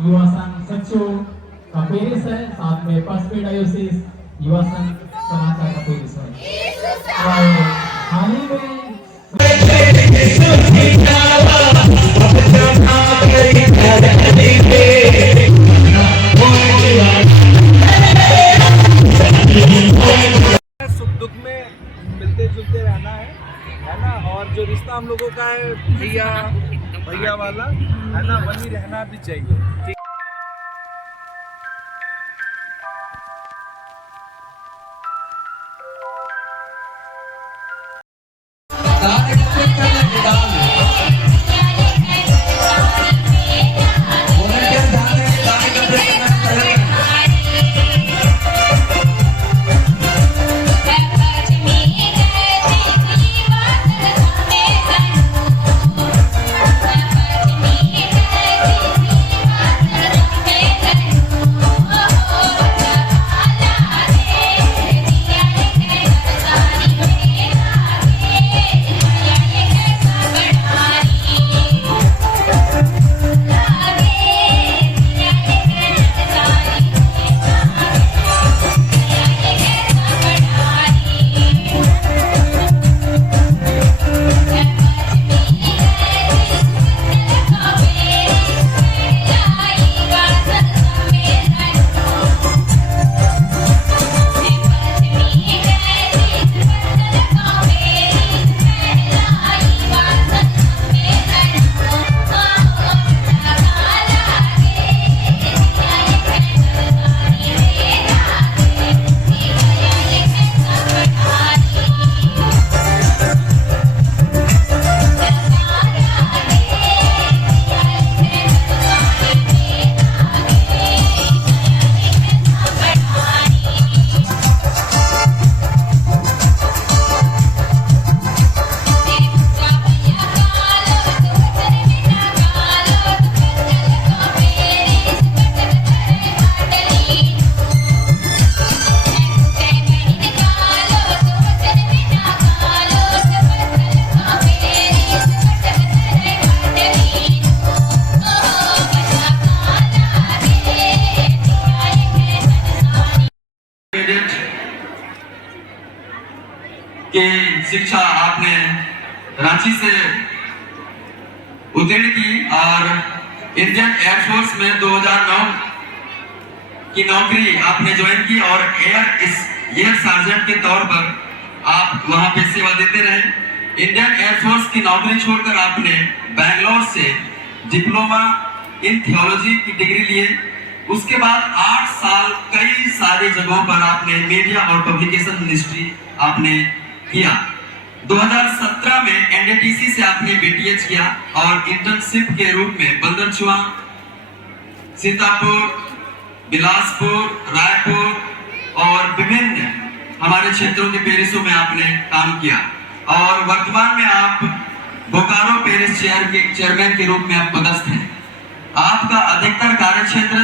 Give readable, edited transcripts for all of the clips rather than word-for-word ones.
युवा संघ सच्चो का पेरिस है, साथ में पश्चिमी डायोसिस युवा संघ सनातन का पेरिस है। और हाल ही में सुख दुख में मिलते जुलते रहना है ना। और जो रिश्ता हम लोगों का है भैया भैया वाला है ना, वही रहना भी चाहिए। कि शिक्षा आपने रांची से उत्तीर्ण की और इंडियन एयरफोर्स में 2009 की नौकरी आपने ज्वाइन की और एयर सार्जेंट के तौर पर आप वहां पे सेवा देते रहे। इंडियन एयरफोर्स की नौकरी छोड़कर आपने बैंगलोर से डिप्लोमा इन थियोलॉजी की डिग्री लिए। उसके बाद 8 साल कई सारी जगहों पर आपने मीडिया और पब्लिकेशन मिनिस्ट्री आपने किया। 2017 में एनडीटीसी से आपने बीटीएच किया और इंटर्नशिप के रूप में बंदरचुआ, सीतापुर, बिलासपुर, रायपुर और विभिन्न हमारे क्षेत्रों के पेरिसों में आपने काम किया और वर्तमान में आप बोकारो पेरिस चेयरमैन के रूप में आप पदस्थ हैं। आपका अधिकतर कार्यक्षेत्र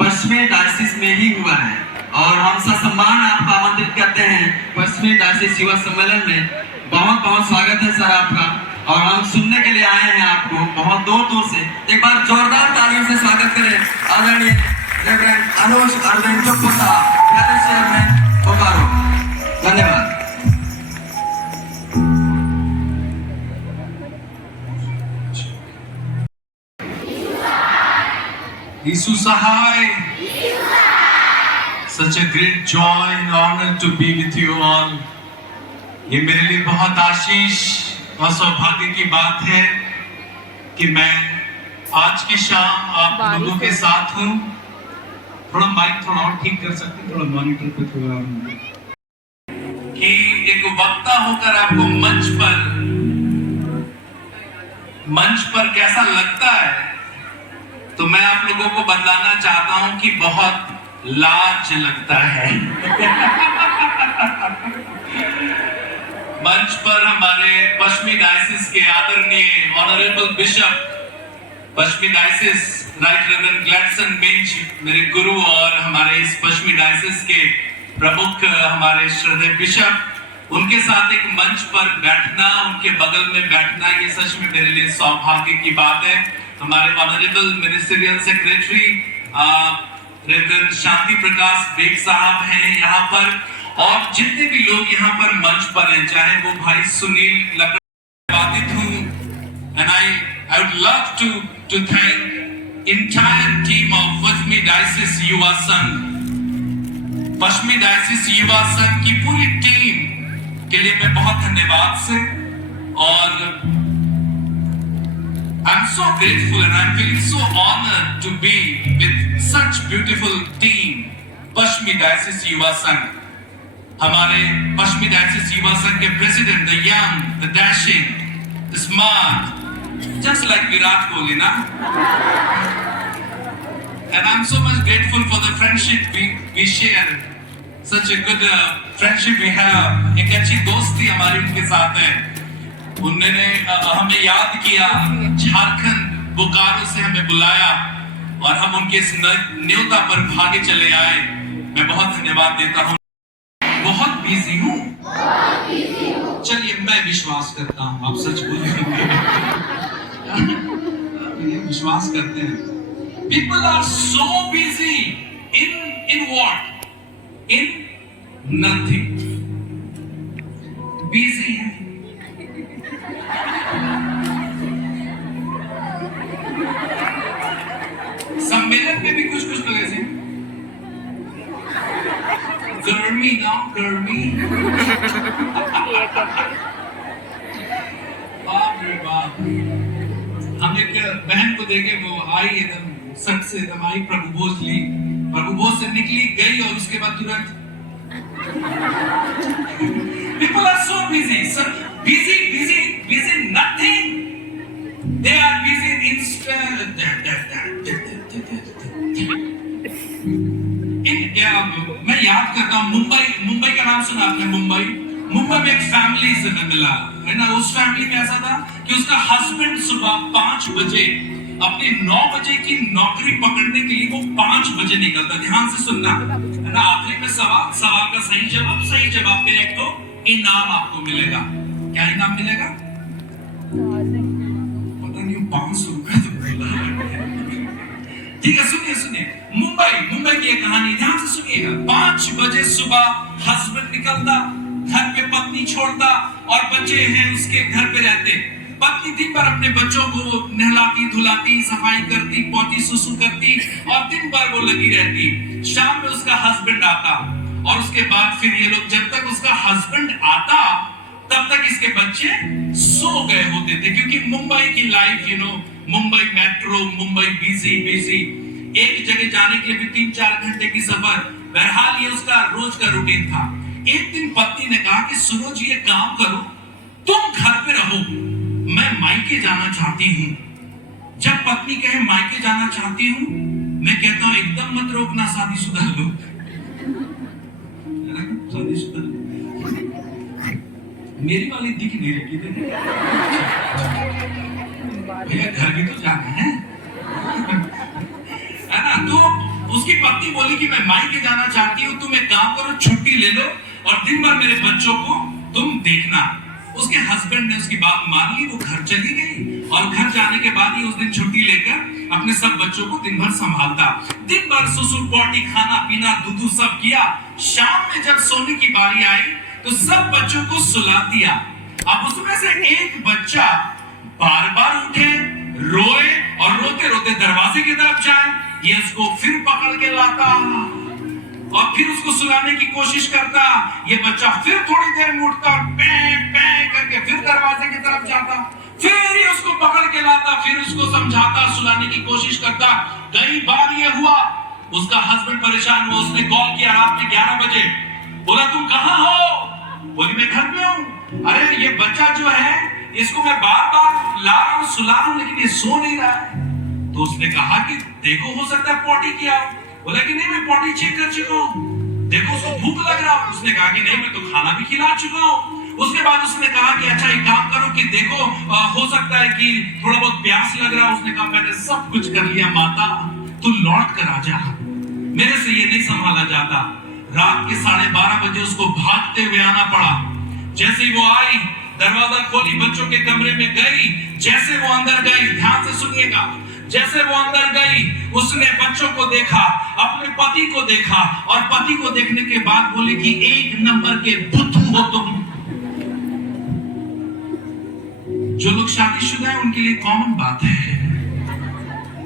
पश्चिमी डायसिस में ही हुआ है और हम ससम्मान आपका आमंत्रित करते हैं पश्चिमी डायसिस युवा सम्मेलन में। बहुत बहुत स्वागत है सर आपका और हम सुनने के लिए आए हैं आपको बहुत दूर दूर से। एक बार जोरदार तालियों से स्वागत करें आदरणीय रेवरेंड अनुज अरविंद चुप्पा, चेयरमैन बोकारो। धन्यवाद। Isu Sahai. Such a great joy and honor to be with you all. ये मेरे लिए बहुत आशीष और सौभाग्य की बात है कि मैं आज की शाम आप लोगों के साथ हूँ। थोड़ा माइक थोड़ा और ठीक कर सकते, थोड़ा मॉनिटर पे थोड़ा कि एक वक्ता होकर आपको मंच पर कैसा लगता है, तो मैं आप लोगों को बताना चाहता हूं कि बहुत लाज लगता है। मंच पर हमारे पश्चिमी डायसिस के आदरणीय ऑनरेबल बिशप पश्चिमी diocese right reverend Gladson Minz, मेरे गुरु और हमारे इस पश्चिमी डायसिस के प्रमुख हमारे श्रद्धेय बिशप, उनके साथ एक मंच पर बैठना, उनके बगल में बैठना, ये सच में मेरे लिए सौभाग्य की बात है। हमारे honourable ministerial secretary reverend Shanti Prakash bag साहब हैं यहाँ पर, और जितने भी लोग यहाँ पर मंच पर हैं, चाहे वो भाई सुनील लकड़बादित हूँ, and I would love to thank entire team of पश्चिमी डायसिस युवा संघ, पश्चिमी डायसिस युवा संघ की पूरी टीम के लिए मैं बहुत धन्यवाद से, और I'm so grateful and I'm feeling so honored to be with such beautiful team, पश्चिमी डायसिस युवा संघ। हमारे पश्चिमी डायसिस युवा संघ के president, the young, the dashing, the smart, just like Virat Kohli, na? And I'm so much grateful for the friendship we share, such a good friendship we have। एक अच्छी दोस्ती हमारी उनके साथ है। उन्होंने हमें याद किया, झारखंड बोकारो से हमें बुलाया, और हम उनके इस न्योता पर भागे चले आए। मैं बहुत धन्यवाद देता हूँ। बहुत बिजी हूँ, चलिए मैं विश्वास करता हूँ आप सच बोलेंगे। विश्वास करते हैं। People are so busy in what? In nothing. Busy है। सम्मेलन में भी कुछ लोग ऐसे, गर्मी ना गर्मी, बाप रे बाप। हम एक बहन को देखे, वो आई एकदम सट से एकदम आई, प्रभु भोज से निकली गई, और उसके बाद तुरंत people are so busy, busy nothing, they are busy मैं याद करता हूँ मुंबई का नाम सुना आपने? मुंबई में एक फैमिली से मैं मिला है ना। उस फैमिली में ऐसा था कि उसका हस्बैंड सुबह 5 बजे अपनी 9 बजे की नौकरी पकड़ने के लिए वो 5 बजे निकलता। ध्यान से सुनना है ना। आखिरी में सवाल का सही जवाब पे एक तो इनाम आपको मिलेगा। क्या इनाम मिलेगा? पता नहीं, 500 रुपए तो मिला। ठीक है, सुनिए मुंबई की एक कहानी, ध्यान से सुनिएगा। 5 बजे सुबह हस्बैंड निकलता, घर पे पत्नी छोड़ता, और बच्चे हैं उसके घर पे रहते। पत्नी दिन भर अपने बच्चों को नहलाती धुलाती, सफाई करती, पोती सुसु करती, और दिन भर वो लगी रहती। शाम में उसका हस्बैंड आता, और उसके बाद फिर ये लोग, जब तक उसका हस्बैंड आता तब तक इसके बच्चे सो गए होते थे। क्योंकि मुंबई की life, Mumbai metro, Mumbai busy, एक जगह जाने के लिए भी 3-4 घंटे की सफर। बहरहाल ये उसका रोज का रूटीन था। एक दिन पत्नी ने कहा कि सुनो जी, एक काम करो, तुम घर पे रहो, मैं मायके जाना चाहती हूँ। जब पत्नी कहे मायके जाना चाहती हूँ, मैं कहता हूँ एकदम मत रोकना शादीशुदा लोग, शादीशुदा। मेरी वाली दिख नहीं रही भैया, घर भी तो जाना है ना। तो उसकी पत्नी बोली कि मैं मायके जाना चाहती हूँ, तुम एक काम करो, छुट्टी ले लो, और दिन भर मेरे बच्चों को तुम देखना। उसके हस्बैंड ने उसकी बात मान ली, वो घर चली गई, और घर जाने के बाद ही उस दिन छुट्टी लेकर अपने सब बच्चों को दिन भर संभालता। दिन भर ससुर पॉटी, खाना पीना, दूध सब किया। शाम में जब सोने की बारी आई तो सब बच्चों को सुला दिया। अब उसमें से एक बच्चा बार उठे, रोए, और रोते रोते दरवाजे की तरफ जाए। ये उसको फिर पकड़ के लाता, और फिर उसको सुलाने की कोशिश करता। ये बच्चा फिर थोड़ी देर में उठता, पैं करके फिर दरवाजे की तरफ जाता, फिर ये उसको पकड़ के लाता, फिर उसको समझाता, सुलाने की कोशिश करता। कई बार ये हुआ, उसका हस्बैंड परेशान हुआ, उसने कॉल किया रात में 11 बजे, बोला तुम कहाँ हो? बोली मैं घर पे हूँ। अरे ये बच्चा जो है, इसको मैं बार ला रहा हूँ, सुला रहा हूँ, लेकिन ये सो नहीं रहा है। तो उसने कहा कि देखो, हो सकता है पॉटी किया। बोला कि नहीं, मैं पॉटी चेक कर चुका हूँ, देखो उसको भूख लग रहा। उसने कहा कि नहीं, मैं तो खाना भी खिला चुका हूँ। उसके बाद उसने कहा कि अच्छा एक काम करो कि देखो, हो सकता है कि थोड़ा बहुत प्यास लग रहा। उसने कहा मैंने सब कुछ कर लिया माता, तू लौट कर आ जा, मेरे से ये नहीं संभाला जाता। रात के 12:30 बजे उसको भागते हुए आना पड़ा। जैसे ही वो आई, दरवाजा खोली, बच्चों के कमरे में गई, जैसे वो अंदर गई, ध्यान से सुनिएगा, जैसे वो अंदर गई, उसने बच्चों को देखा, अपने पति को देखा, और पति को देखने के बाद बोले कि एक नंबर के बुद्धू हो तुम। जो लोग शादीशुदा है उनके लिए कॉमन बात है।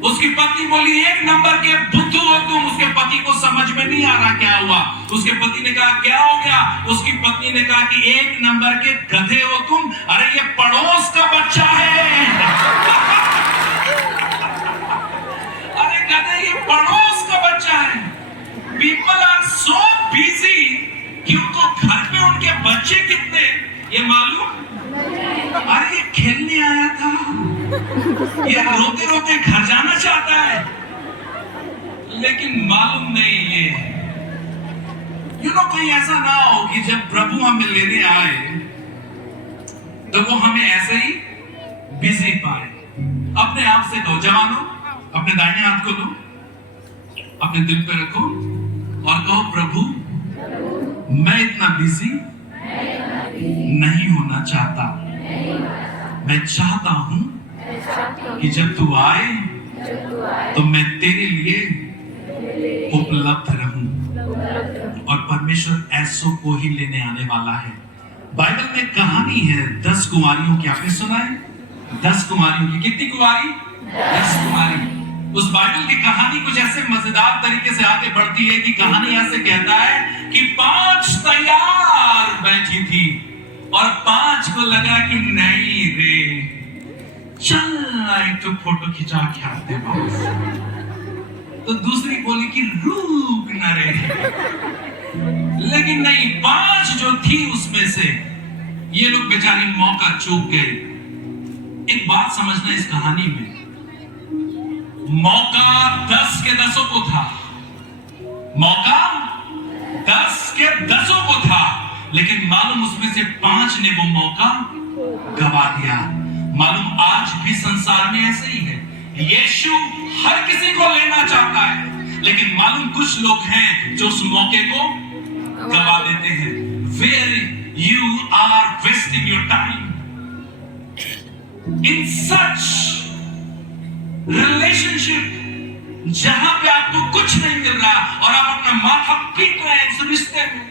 उसकी पत्नी बोली एक नंबर के बुद्धू हो तुम। उसके पति को समझ में नहीं आ रहा क्या हुआ। उसके पति ने कहा क्या हो गया? उसकी पत्नी ने कहा कि एक नंबर के गधे हो तुम। अरे ये पड़ोस का बच्चा है। अरे गधे, ये पड़ोस का बच्चा है। पीपल आर सो बिजी कि उनको घर पे उनके बच्चे कितने ये मालूम। अरे ये खेलने आया था, ये रोते रोते घर जाना चाहता है, लेकिन मालूम नहीं ये कोई ऐसा ना हो कि जब प्रभु हमें लेने आए तो वो हमें ऐसे ही बिजी पाए। अपने आप से कहो, जवानों अपने दाहिने हाथ को लो, अपने दिल पे रखो और कहो प्रभु मैं इतना बिजी नहीं होना चाहता। मैं चाहता हूं कि जब तू आए तो मैं तेरे लिए उपलब्ध रहूं। और परमेश्वर ऐसों को ही लेने आने वाला है। बाइबल में कहानी है 10 कुंवारियों की। आपने सुना है 10 कुंवारियों की? कितनी कुंवारी? 10 कुंवारी। उस बाइबल की कहानी कुछ ऐसे मजेदार तरीके से आगे बढ़ती है कि कहानी ऐसे कहता है कि 5 तैयार बैठी थी और 5 को लगा कि नहीं रे, चल एक तो फोटो खिंचा के आते हैं। तो दूसरी बोली कि रुक न रे, लेकिन नहीं, 5 जो थी उसमें से ये लोग बेचारी मौका चूक गए। एक बात समझना इस कहानी में, मौका 10 के 10 को था। मौका 10 के 10 को था, लेकिन मालूम उसमें से 5 ने वो मौका गवा दिया। मालूम आज भी संसार में ऐसे ही है। यीशु हर किसी को लेना चाहता है, लेकिन मालूम कुछ लोग हैं जो उस मौके को गवा देते हैं। Where you are wasting your time in such relationship जहां पे आपको कुछ नहीं मिल रहा और आप अपना माथा पीट रहे हैं इस रिश्ते में।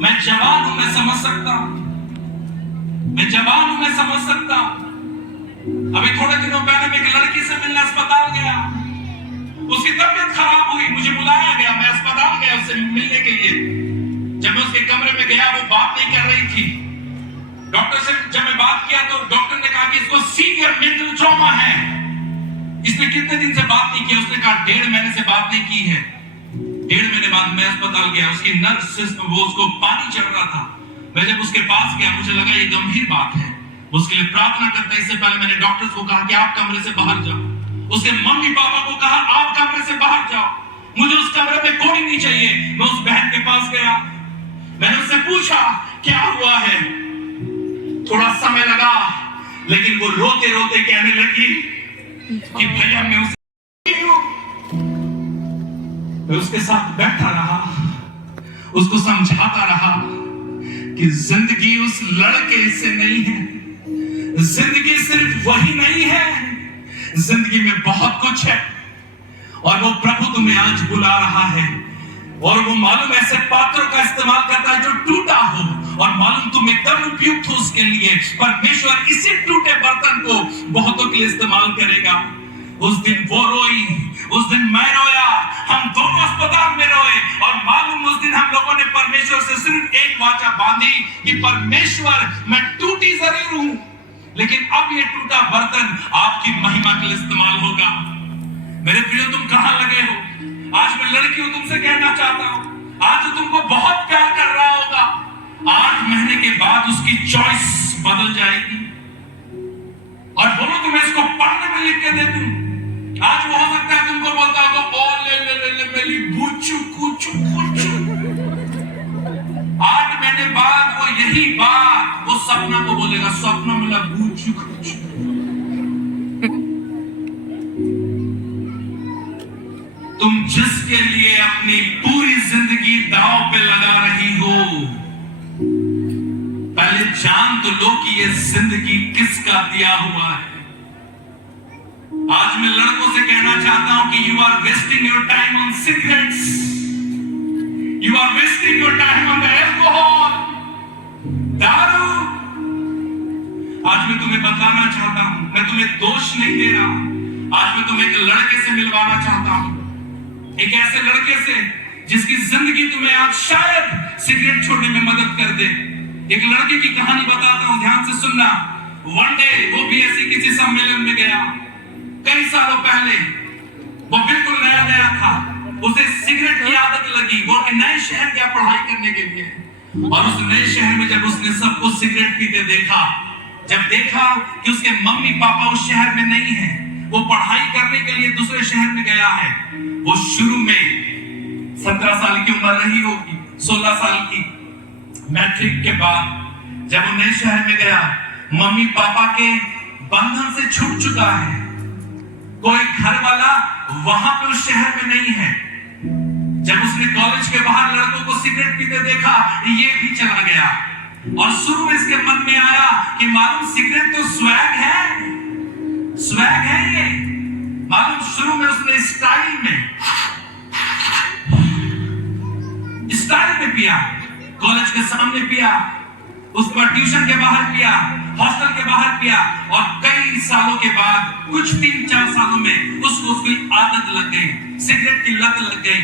मैं जवान हूं, मैं समझ सकता हूं। मैं जवान हूं, मैं समझ सकता हूं। अभी थोड़े दिनों पहले मैं एक लड़की से मिलने अस्पताल गया। उसकी तबीयत खराब हुई, मुझे बुलाया गया, मैं अस्पताल गया उससे मिलने के लिए। जब मैं उसके कमरे में गया वो बात नहीं कर रही थी। डॉक्टर से जब मैं बात किया तो डॉक्टर ने कहा कि इसको सीवियर मेंटल ट्रॉमा है। इसने कितने दिन से बात नहीं किया? उसने कहा 1.5 महीने से बात नहीं की है। 1.5 महीने बाद मैं अस्पताल गया, उसकी नर्स सिस्टम वो उसको पानी चढ़ रहा था। मैं जब उसके पास गया मुझे लगा ये गंभीर बात है। उसके लिए प्रार्थना करता इससे पहले मैंने डॉक्टर्स को कहा कि आप कमरे से बाहर जाओ। उसके मम्मी पापा को कहा आप कमरे से बाहर जाओ, मुझे उस कमरे में कोई नहीं चाहिए। मैं उस बहन के पास गया, मैंने उससे पूछा क्या हुआ है। थोड़ा समय लगा, लेकिन वो रोते रोते कहने लगी कि भैया मैं उसके साथ बैठा रहा, उसको समझाता रहा कि जिंदगी उस लड़के से नहीं है, जिंदगी सिर्फ वही नहीं है, जिंदगी में बहुत कुछ है। और वो प्रभु तुम्हें आज बुला रहा है और वो मालूम ऐसे पात्रों का इस्तेमाल करता है जो टूटा हो, और मालूम तुम एकदम उपयुक्त हो उसके लिए। परमेश्वर इसी टूटे बर्तन को बहुतों के लिए इस्तेमाल करेगा। उस दिन वो रोई, उस दिन मैं रोया, हम दोनों अस्पताल में रोए, और मालूम उस दिन हम लोगों ने परमेश्वर से सिर्फ एक वाचा बांधी कि परमेश्वर मैं टूटी जरूर हूं, लेकिन अब ये टूटा बर्तन आपकी महिमा के लिए इस्तेमाल होगा। मेरे प्रियो, तुम कहां लगे हो? आज मैं लड़कियों तुमसे कहना चाहता हूं, आज जो तुमको बहुत प्यार कर रहा होगा, 8 महीने के बाद उसकी चॉइस बदल जाएगी। और बोलो तुम्हें इसको पढ़ने में लिख के दे दूं, आज वो हो सकता है तुमको बोलता होगा ओ ले ले ले ले मेरी बूचू कुचू कुचू। 8 महीने बाद वो यही बात वो सपना को बोलेगा, सपना मिला बूचू कुचू। तुम जिसके लिए अपनी पूरी जिंदगी दांव पे लगा रही हो, पहले जान तो लो कि ये जिंदगी किसका दिया हुआ है। आज मैं लड़कों से कहना चाहता हूं कि you are wasting your time on cigarettes, you are wasting your time on alcohol, दारू। आज मैं तुम्हें बताना चाहता हूं, मैं तुम्हें दोष नहीं दे रहा, आज मैं तुम्हें एक लड़के से मिलवाना चाहता हूं, एक ऐसे लड़के से जिसकी जिंदगी तुम्हें आज शायद सिगरेट छोड़ने में मदद कर दे। एक लड़के की कहानी बताता हूं, ध्यान से सुनना। वन डे वो भी ऐसी किसी सम्मेलन में गया, कई सालों पहले। वो बिल्कुल नया नया था, उसे सिगरेट की आदत लगी। वो नए शहर गया पढ़ाई करने के लिए, और उस नए शहर में जब उसने सबको सिगरेट पीते देखा, जब देखा कि उसके मम्मी पापा उस शहर में नहीं है, वो पढ़ाई करने के लिए दूसरे शहर में गया है। वो शुरू में 17 साल की उम्र रही होगी, 16 साल की। मैट्रिक के बाद जब वो नए शहर में गया, मम्मी पापा के बंधन से छूट चुका है, कोई घर वाला वहां पे उस शहर में नहीं है। जब उसने कॉलेज के बाहर लड़कों को सिगरेट पीते देखा, ये भी चला गया। और शुरू में इसके मन में आया कि मालूम सिगरेट तो स्वैग है, स्वैग है ये। मालूम शुरू में उसने स्टाइल में पिया, कॉलेज के सामने पिया, उसके बाद ट्यूशन के बाहर पिया, हॉस्टल के बाहर पिया, और कई सालों के बाद, कुछ 3-4 सालों में उसको उसकी आदत लग गई, सिगरेट की लत लग गई।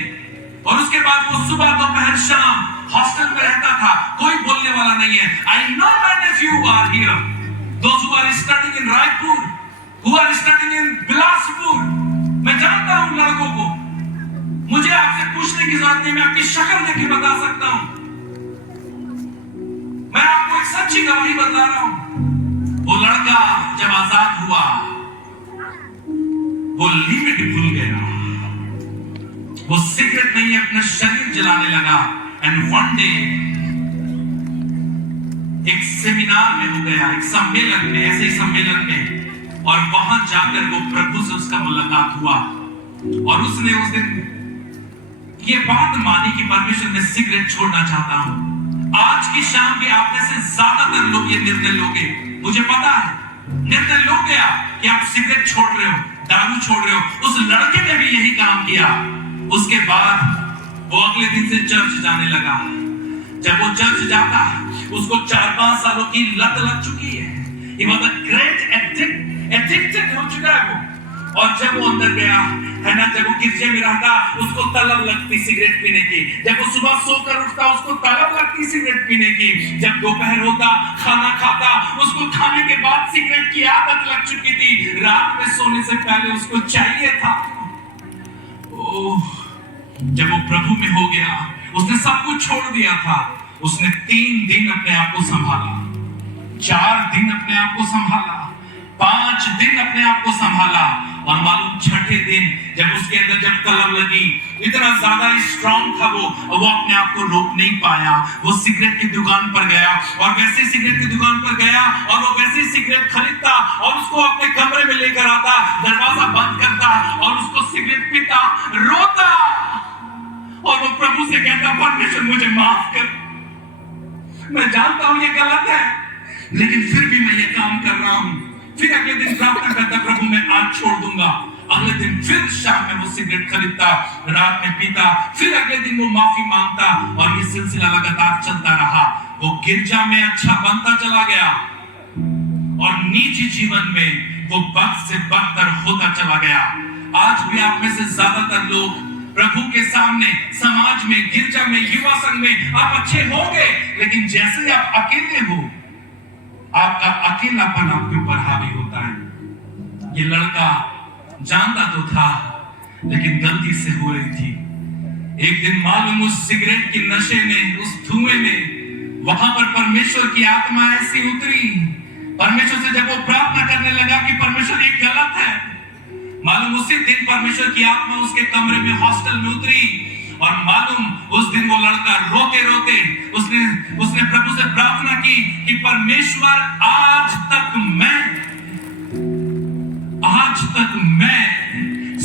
और उसके बाद वो सुबह दोपहर शाम हॉस्टल में रहता था, कोई बोलने वाला नहीं है। I know many of you are here, those who are studying in Raipur, who are studying in Bilaspur. मैं जानता हूं लड़कों को, मुझे आपसे पूछने की जरूरत नहीं, मैं आपकी शक्ल देख के बता सकता हूं। मैं आपको एक सच्ची गवाही बता रहा हूं। वो लड़का जब आजाद हुआ, वो लिमिट भूल गया, वो सिगरेट नहीं अपना शरीर जलाने लगा। एंड वन डे एक सेमिनार में हो गया, एक सम्मेलन में, ऐसे ही सम्मेलन में, और वहां जाकर वो प्रभु से उसका मुलाकात हुआ। और उसने उस दिन ये बात मानी कि परमेश्वर मैं सिगरेट छोड़ना चाहता हूं। आज की शाम भी आप में से ज्यादातर लोग ये निर्णय लोगे, मुझे पता है, निर्णय लोगे आप कि आप सिगरेट छोड़ रहे हो, दारू छोड़ रहे हो। उस लड़के ने भी यही काम किया। उसके बाद वो अगले दिन से चर्च जाने लगा। जब वो चर्च जाता, उसको 4-5 सालों की लत लग चुकी है। He was a great addicted हो चुका है वो। और जब वो अंदर गया, है ना, जब वो गिरजे में रहता, उसको तलब लगती सिगरेट पीने की। जब वो सुबह सोकर उठता, उसको तलब लगती सिगरेट पीने की। जब दोपहर होता, खाना खाता, उसको खाने के बाद सिगरेट की आदत लग चुकी थी। रात में सोने से पहले उसको चाहिए था। ओह, जब वो प्रभु में हो गया, उसने सब कुछ छोड़ दिया था। उसने 3 दिन अपने आप को संभाला, 4 दिन अपने आप को संभाला, 5 दिन अपने आप को संभाला। और मालूम छठे दिन जब उसके अंदर जब तलब लगी, इतना ज्यादा स्ट्रांग था वो अपने आप को रोक नहीं पाया। वो सिगरेट की दुकान पर गया, और वैसे सिगरेट की दुकान पर गया, और वो वैसे सिगरेट खरीदता, और उसको अपने कमरे में लेकर आता, दरवाजा बंद करता, और उसको सिगरेट पीता, रोता, और वो प्रभु से कहता, परमेश्वर मुझे माफ कर, मैं जानता हूं ये गलत है, लेकिन फिर भी मैं ये काम कर रहा हूं। फिर अगले दिन प्रार्थना करता, प्रभु मैं आज छोड़ दूंगा। अगले दिन फिर शाम में वो सिगरेट खरीदता, रात में पीता, फिर अगले दिन वो माफी मांगता, और ये सिलसिला लगातार चलता रहा। वो गिरजा में अच्छा बनता चला गया, और निजी जीवन में वो बद से बदतर होता चला गया। आज भी आप में से ज्यादातर लोग प्रभु के सामने, समाज में, गिरजा में, युवा संघ में आप अच्छे होंगे, लेकिन जैसे ही आप अकेले हो, आपका अकेलापन आपके ऊपर हावी होता है। ये लड़का जानता तो था, लेकिन गलती से हो रही थी। एक दिन मालूम उस सिगरेट के नशे में, उस धुएं में, वहां पर परमेश्वर की आत्मा ऐसी उतरी। परमेश्वर से जब वो प्रार्थना करने लगा कि परमेश्वर ये गलत है, मालूम उसी दिन परमेश्वर की आत्मा उसके कमरे में, हॉस्टल में उतरी। और मालूम उस दिन वो लड़का रोते रोते उसने प्रभु से प्रार्थना की कि परमेश्वर आज तक मैं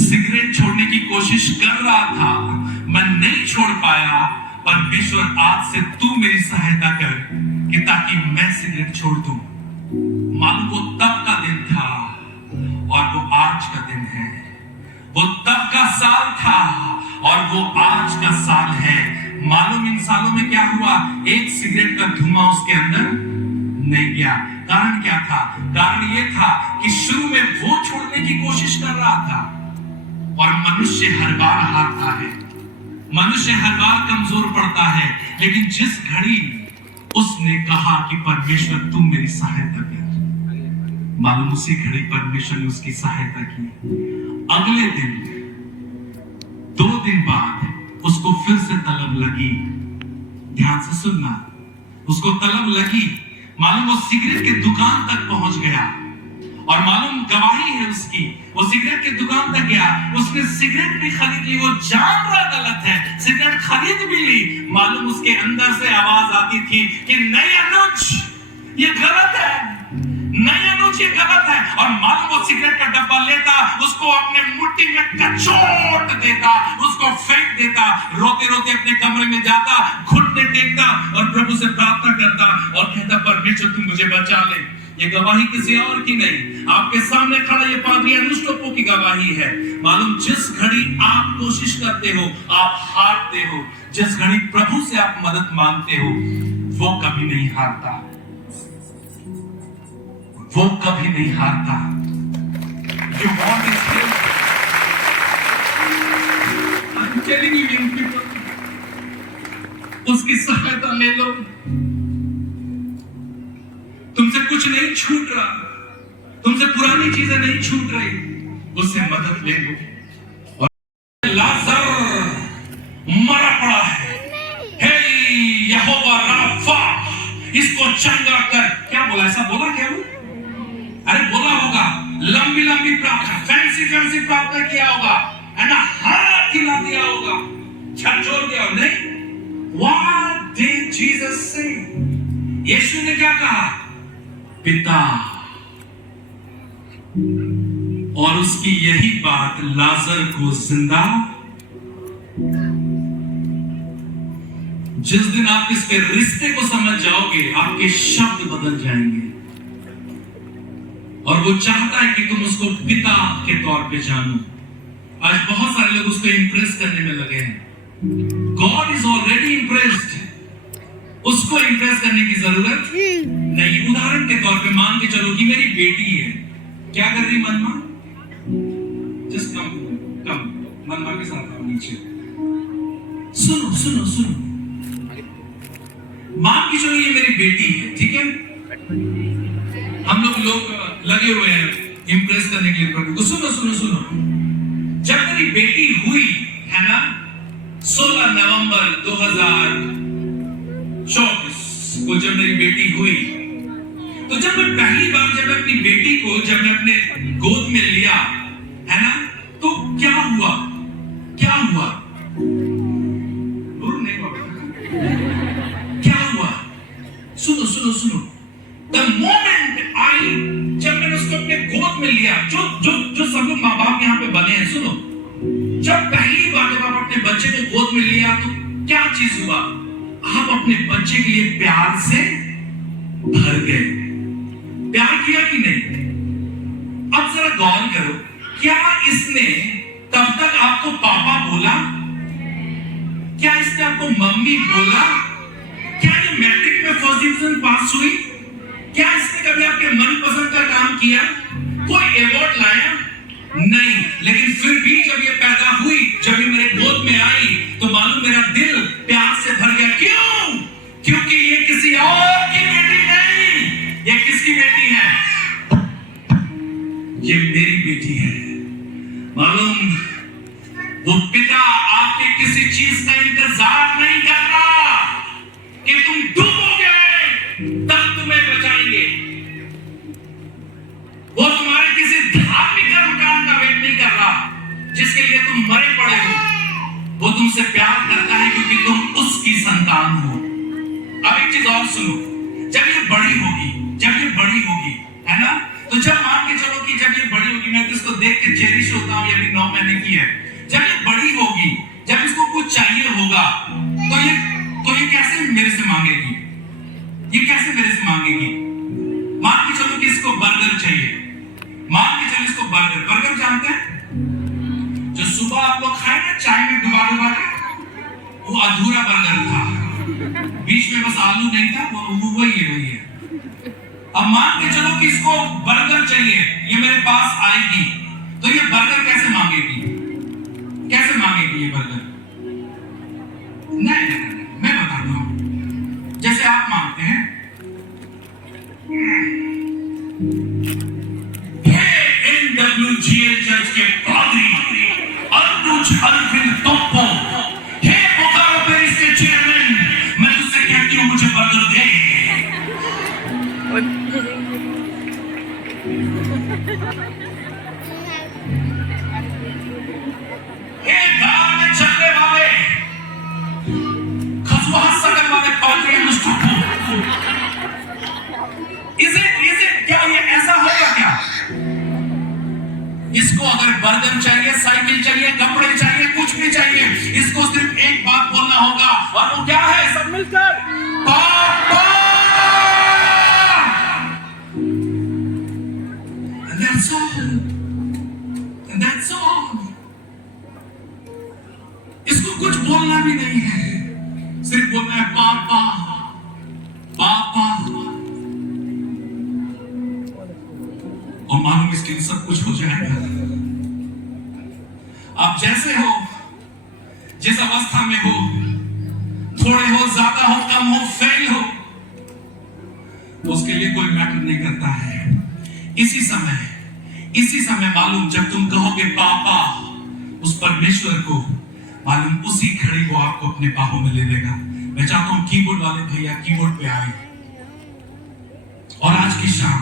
सिगरेट छोड़ने की कोशिश कर रहा था, मैं नहीं छोड़ पाया। परमेश्वर आज से तू मेरी सहायता कर कि ताकि मैं सिगरेट छोड़ दूं। मालूम वो तब का दिन था, और वो आज का दिन है। वो तब का साल था और वो आज का साल है। मालूम इन सालों में क्या हुआ? एक सिगरेट का धुआं उसके अंदर नहीं गया। कारण क्या था? कारण ये था कि शुरू में वो छोड़ने की कोशिश कर रहा था, और मनुष्य हर बार हारता है, मनुष्य हर बार कमजोर पड़ता है। लेकिन जिस घड़ी उसने कहा कि परमेश्वर तुम मेरी सहायता कर, मालूम उसी घड़ी परमेश्वर ने उसकी सहायता की। अगले दिन 2 दिन बाद उसको फिर से तलब लगी। ध्यान से सुनना, उसको तलब लगी। मालूम वो सिगरेट की दुकान तक पहुंच गया, और मालूम गवाही है उसकी, वो सिगरेट की दुकान तक गया, उसने सिगरेट भी खरीद ली। वो जान रहा गलत है, सिगरेट खरीद भी ली। मालूम उसके अंदर से आवाज आती थी कि नहीं अनुज, ये गलत है, नहीं अनुज, ये गलत है। और मालूम वो सिगरेट का डब्बा लेता, उसको अपने मुट्ठी में कचोट देता, उसको फेंक देता, रोते रोते अपने कमरे में जाता, घुटने टेकता और प्रभु से प्रार्थना करता और कहता, परमेश्वर तुम मुझे बचा ले। ये गवाही किसी और की नहीं, आपके सामने खड़ा ये पादरी अनुज टोप्पो की गवाही है। मालूम जिस घड़ी आप कोशिश करते हो, आप हारते हो, जिस घड़ी प्रभु से आप मदद मांगते हो, वो कभी नहीं हारता, वो कभी नहीं हारता। You want this thing? I'm telling you young people, उसकी सहायता ले लो। तुमसे कुछ नहीं छूट रहा, तुमसे पुरानी चीजें नहीं छूट रही, उससे मदद ले लो। और लाजर मरा पड़ा है, हे यहोवा राफा, इसको चंगा कर। क्या बोला? ऐसा बोला क्या वो? अरे बोला होगा, लंबी लंबी प्रार्थना, फैंसी फैंसी प्रार्थना किया होगा, है ना, हाथ हिला दिया होगा, झकझोर दिया होगा। नहीं, व्हाट डिड जीसस से? यीशु ने क्या कहा? पिता। और उसकी यही बात लाजर को जिंदा। जिस दिन आप इसके रिश्ते को समझ जाओगे, आपके शब्द बदल जाएंगे। और वो चाहता है कि तुम उसको पिता के तौर पे जानो। आज बहुत सारे लोग उसको इंप्रेस करने में लगे हैं। गॉड इज ऑलरेडी इम्प्रेस्ड, उसको इंप्रेस करने की जरूरत नहीं। उदाहरण के तौर पे मान के चलो कि मेरी बेटी है, क्या कर रही मनमा? जस्ट कम कम, मनमा के साथ आओ नीचे। सुनो सुनो सुनो, मान के चलो ये मेरी बेटी है, ठीक है? हम लोग लगे हुए हैं इंप्रेस करने के लिए प्रभु को। सुनो सुनो सुनो, जब मेरी बेटी हुई है ना, 16 नवंबर 2024 को जब मेरी बेटी हुई, तो जब मैं पहली बार जब मैं अपनी बेटी को जब मैं अपने गोद में लिया, है ना, तो क्या हुआ? क्या हुआ? क्या हुआ? सुनो सुनो सुनो, The moment जब मैंने उसको अपने गोद में लिया, जो सब लोग माँ बाप यहाँ पे बने हैं, सुनो, जब पहली बार जब आप अपने बच्चे को गोद में लिया, तो क्या चीज हुआ? आप अपने बच्चे के लिए प्यार से भर गए। प्यार किया कि नहीं? अब जरा गौर करो, क्या इसने तब तक आपको पापा बोला? क्या इसने आपको मम्मी बोला? क्या ये मैट्रिक में फर्स्ट डिवीजन पास हुई? क्या इसने कभी आपके मनपसंद का काम किया? कोई अवार्ड लाया? नहीं। लेकिन फिर भी जब ये पैदा हुई, जब ये मेरे गोद में आई, तो मालूम मेरा दिल प्यार से भर गया। क्यों? क्योंकि ये किसी और की बेटी नहीं। ये किसकी बेटी है? ये मेरी बेटी है। मालूम वो पिता आपके किसी चीज का इंतजार नहीं कर रहा कि तुम डूबोगे तब तुम्हें बचाएंगे। वो तुम्हारे किसी धार्मिक कर्मकांड का वेट नहीं कर रहा जिसके लिए तुम मरे पड़े हो। वो तुमसे प्यार करता है क्योंकि तुम उसकी संतान हो। अब एक चीज और सुनो, जब ये बड़ी होगी, है ना, तो जब मान के चलो कि जब ये बड़ी होगी, मैं तो इसको देख के चेरिश होता हूँ, ये अभी 9 महीने की है। जब ये बड़ी होगी, जब इसको कुछ चाहिए होगा, तो ये कैसे मेरे से मांगेगी? ये कैसे मेरे से मांगेगी? मान के चलो कि इसको बर्गर चाहिए, मान के चलो इसको बर्गर अधूरा बर्गर था, बीच में बस आलू नहीं था, वो वही है। अब मान के चलो कि इसको बर्गर चाहिए, ये मेरे पास आएगी, तो ये बर्गर कैसे मांगेगी? कैसे मांगेगी ये बर्गर? नहीं, मैं बताता हूं, जैसे आप मांगते हैं, NWGL चर्च के पादरी अनुज अरविंद टोप्पो, हे बोकारो पेरिस के चेयरमैन, मैं तुझसे कहती हूं मुझे बर्गर दे। हे गांव में चलने वाले खसुआ सकल वाले पादरी अनुज टोप्पो, इसे क्या ये ऐसा होगा क्या? इसको अगर बर्गर चाहिए, साइकिल चाहिए, कपड़े चाहिए, कुछ भी चाहिए, इसको सिर्फ एक बात बोलना होगा, और वो क्या है? सब मिलकर पापा। That's all. That's all. इसको कुछ बोलना भी नहीं है, सिर्फ बोलना है पापा, पापा, और मालूम इसके लिए सब कुछ हो जाएगा। आप जैसे हो, जिस अवस्था में हो, थोड़े हो, ज्यादा हो, कम हो, फेल हो, तो उसके लिए कोई मैटर नहीं करता है। इसी समय मालूम जब तुम कहोगे पापा, उस परमेश्वर को मालूम उसी घड़ी वो आपको अपने बाहों में ले लेगा। मैं चाहता हूं कीबोर्ड वाले भैया कीबोर्ड पे आए, और आज की शाम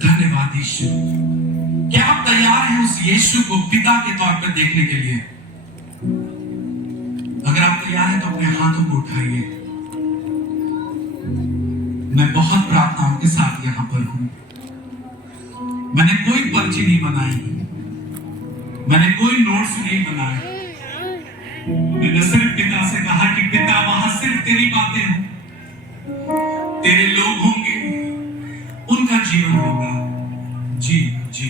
धन्यवाद यीशु। क्या आप तैयार हैं उस यीशु को पिता के तौर पर देखने के लिए? अगर आप तैयार हैं तो अपने हाथों को उठाइए। मैं बहुत प्रार्थनाओं के साथ यहां पर हूं। मैंने कोई पर्ची नहीं बनाई, मैंने कोई नोट्स नहीं बनाए। मैंने सिर्फ पिता से कहा कि पिता वहां सिर्फ तेरी बातें हों, तेरे लोग होंगे, उनका जीवन होगा। जी जी,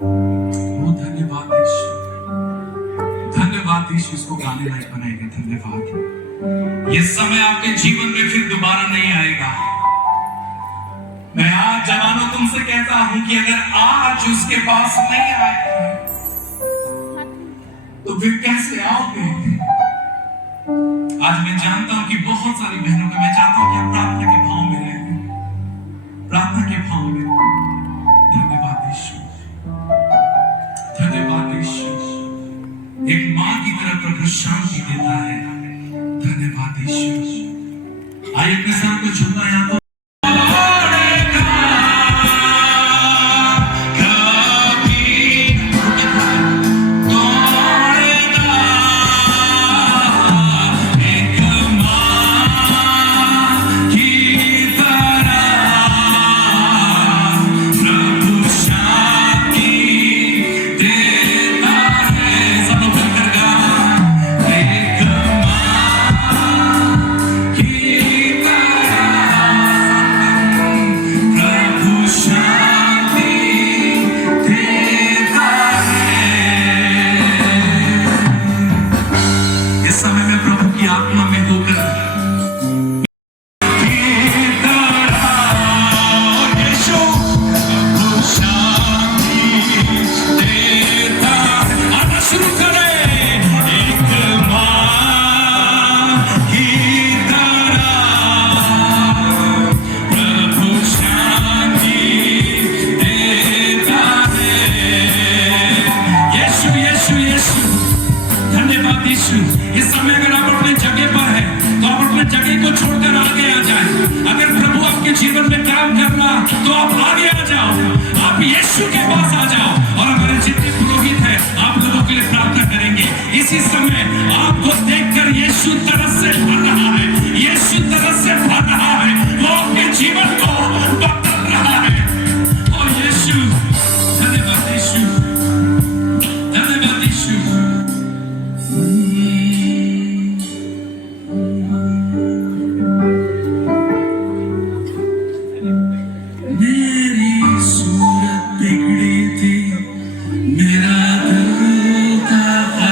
वो धन्यवाद यीशु, धन्यवाद यीशु, इसको गाने लायक बनाएगा। धन्यवाद। ये समय आपके जीवन में फिर दोबारा नहीं आएगा। मैं आज जवानों तुमसे कहता हूं कि अगर आज उसके पास नहीं आए तो फिर कैसे आओगे? आज मैं जानता हूं कि बहुत सारी बहनों का, मैं चाहता हूं कि आप प्रार्थना के भाव में रहें, प्रार्थना के भाव में। धन्यवाद यीशु, धन्यवाद यीशु। एक मां की तरह प्रभु शांति देता है। धन्यवाद यीशु। आइए अपने सर को झुकना या तो जीवन में काम करना तो आप आगे आ जाओ, आप यीशु के पास आ जाओ। और हमारे जितने पुरोहित हैं आप लोगों के लिए प्रार्थना करेंगे। इसी समय आपको देखकर यीशु तरस से भर रहा है, यीशु तरस से भर रहा है, वो आपके जीवन को बदल रहा है। और यीशु, धन्यवाद यीशु, धन्यवाद यीशु। मेरा दिल का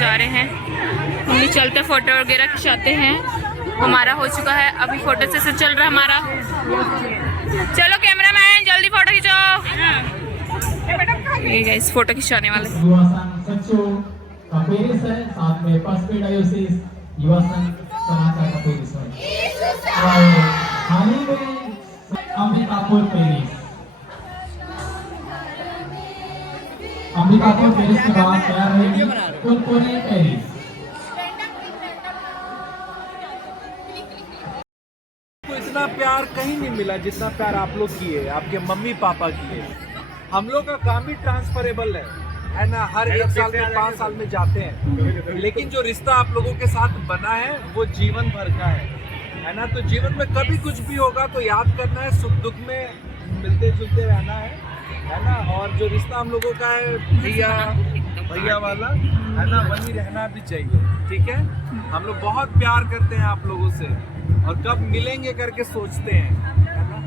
जा रहे हैं, हम भी चलते फोटो वगैरह खिंचाते हैं। हमारा हो चुका है, अभी फोटो सेशन चल रहा है हमारा। चलो कैमरामैन जल्दी फोटो खिंचाओ। ये गाइस फोटो खिंचाने वाले युवा संघ सचिव का पेरिस है, साथ में पासपेट डायोसिस युवा संघ समाचार का पेरिस है। और हाल ही में अंबिकापुर पेरिस, अंबिकापुर पेरिस के बाद तैयार रहेगी कुरकुरे पेरिस। को इतना प्यार कहीं नहीं मिला जितना प्यार आप लोग किए, आपके मम्मी पापा किए। हम लोग का काम भी ट्रांसफरेबल है ना, हर 1 साल में 5 साल में जाते हैं, लेकिन जो रिश्ता आप लोगों के साथ बना है वो जीवन भर का है ना। तो जीवन में कभी कुछ भी होगा तो याद करना है, सुख दुख में मिलते जुलते रहना है ना। और जो रिश्ता हम लोगों का है भैया वाला है ना, वही रहना भी चाहिए, ठीक है। हम लोग बहुत प्यार करते हैं आप लोगों से और कब मिलेंगे करके सोचते हैं, है ना।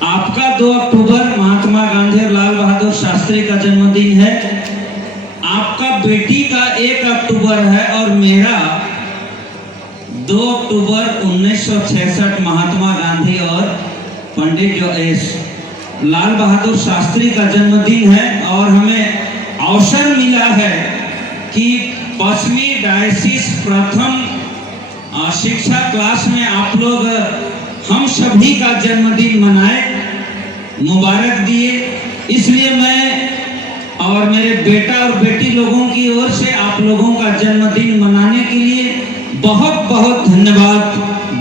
आपका 2 अक्टूबर महात्मा गांधी और लाल बहादुर शास्त्री का जन्मदिन है। आपका बेटी का 1 अक्टूबर है और मेरा 2 अक्टूबर 1966 महात्मा गांधी और पंडित लाल बहादुर शास्त्री का जन्मदिन है। और हमें अवसर मिला है कि 5वीं डायसिस प्रथम शिक्षा क्लास में आप लोग हम सभी का जन्मदिन मनाए, मुबारक दिए। इसलिए मैं और मेरे बेटा और बेटी लोगों की ओर से आप लोगों का जन्मदिन मनाने के लिए बहुत बहुत धन्यवाद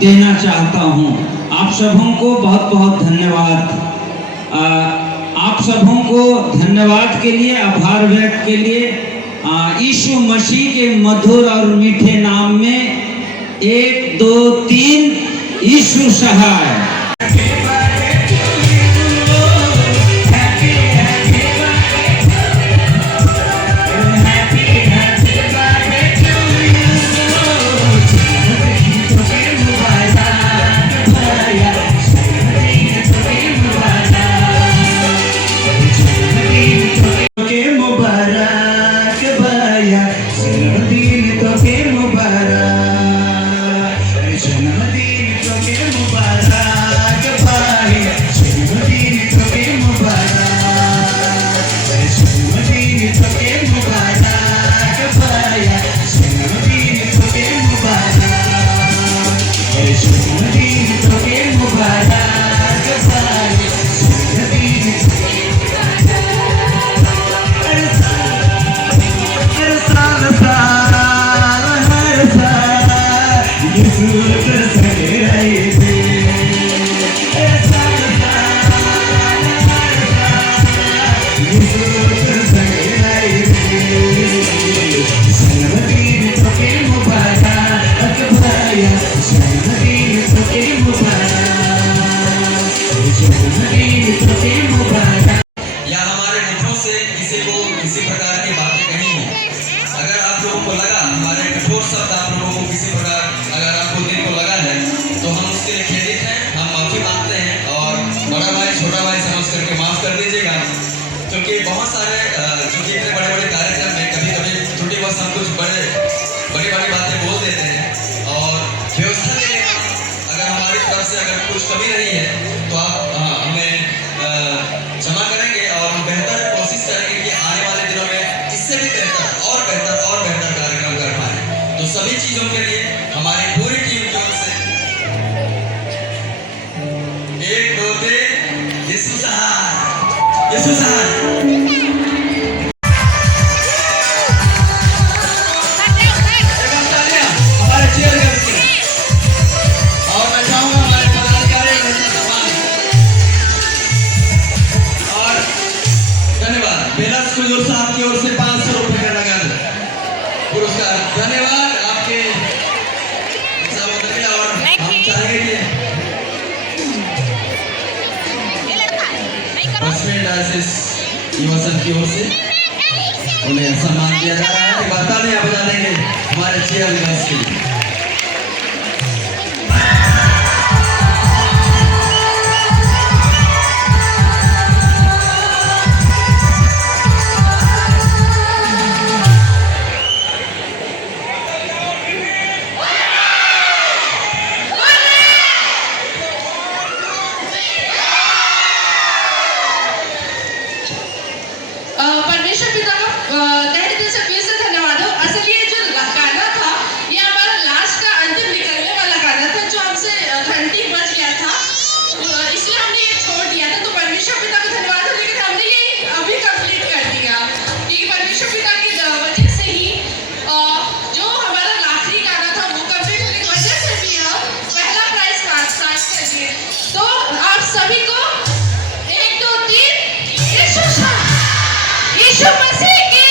देना चाहता हूं। आप सबों को बहुत बहुत धन्यवाद। आप सबों को धन्यवाद के लिए, आभार व्यक्त के लिए यीशु मसीह के मधुर और मीठे नाम में 1 2 3 यीशु सहाय। या हमारे मुखों से किसी को किसी प्रकार की बातें कही हो, अगर आप लोगों को लगा हमारे कठोर शब्द आप लोगों को किसी प्रकार अगर आपको दिल को लगा है तो हम उसके लिए खेदित हैं, हम माफी मांगते हैं और बड़ा भाई छोटा भाई समझ करके माफ कर दीजिएगा। क्योंकि बहुत सारे चूंकि इतने बड़े बड़े कार्यक्रम में कभी कभी छोटी बहुत हम कुछ बड़ी बड़ी बातें बोल देते हैं और व्यवस्था के लिए अगर हमारी तरफ से अगर कुछ कमी रही है तो आप हमें क्षमा करेंगे और हम बेहतर कोशिश करेंगे कि आने वाले दिनों में इससे भी बेहतर और बेहतर कार्यक्रम कर पाए। तो सभी चीजों के लिए हमारी पूरी टीम की ओर से 1 2 3 यीशु सहाय, यीशु सहाय। हमारे चेयर और मैं चाहूंगा हमारे पदाधिकारी और धन्यवाद बेला स्कूल साहब की ओर से 500 रुपए का नगद पुरस्कार। धन्यवाद आपके और हम चाहेंगे कि 5वीं डायसिस युवा संघ की ओर से उन्हें सम्मान दिया जा रहा है। एक बार तालियां बजा देंगे हमारे चेयर विकास के लिए। परमेश्वर पिता का तहे दिल से फिर से धन्यवाद हो। असल ये जो गाना था ये हमारा लास्ट का अंतिम निकलने वाला गाना था जो हमसे घंटी बज गया था, इसलिए हमने ये छोड़ दिया था। तो परमेश्वर पिता को धन्यवाद हो, लेकिन हमने ये अभी कंप्लीट कर दिया क्योंकि परमेश्वर पिता की वजह से ही जो हमारा आखिरी गाना था वो कंप्लीट होने की वजह से भी हम पहला प्राइज स्टार्ट कर दिए। तो आप सभी को 1 2 3 यीशु मसीह की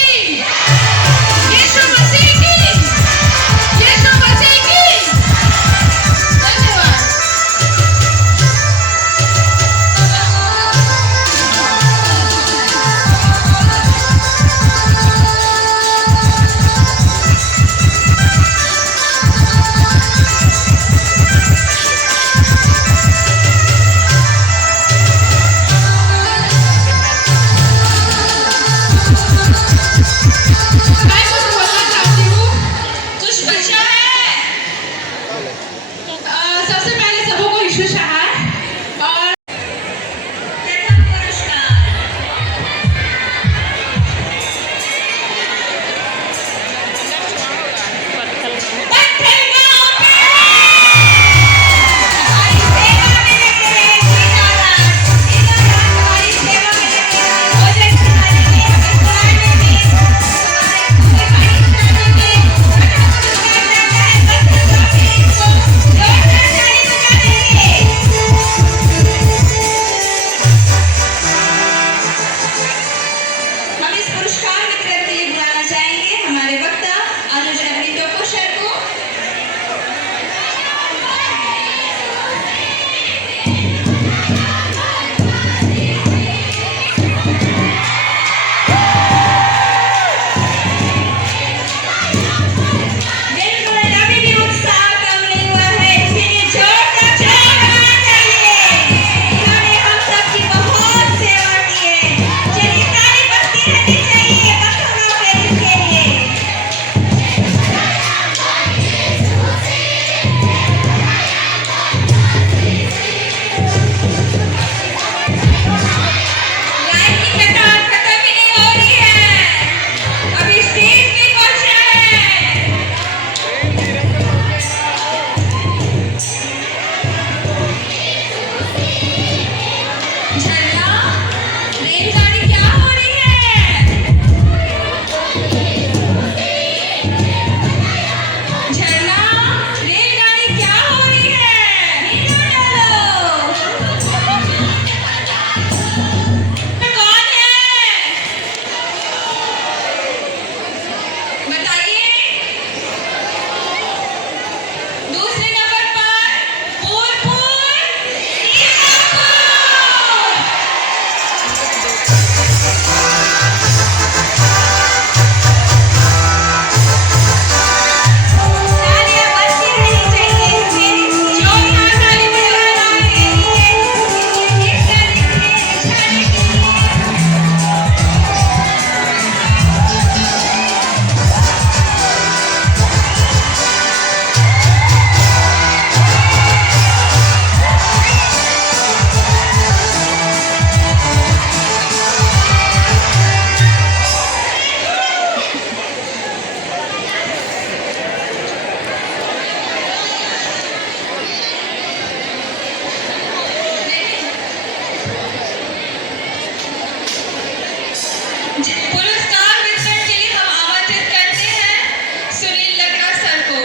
पुरस्कार वितरण के लिए हम आमंत्रित करते हैं सुनील लकड़ा सर को।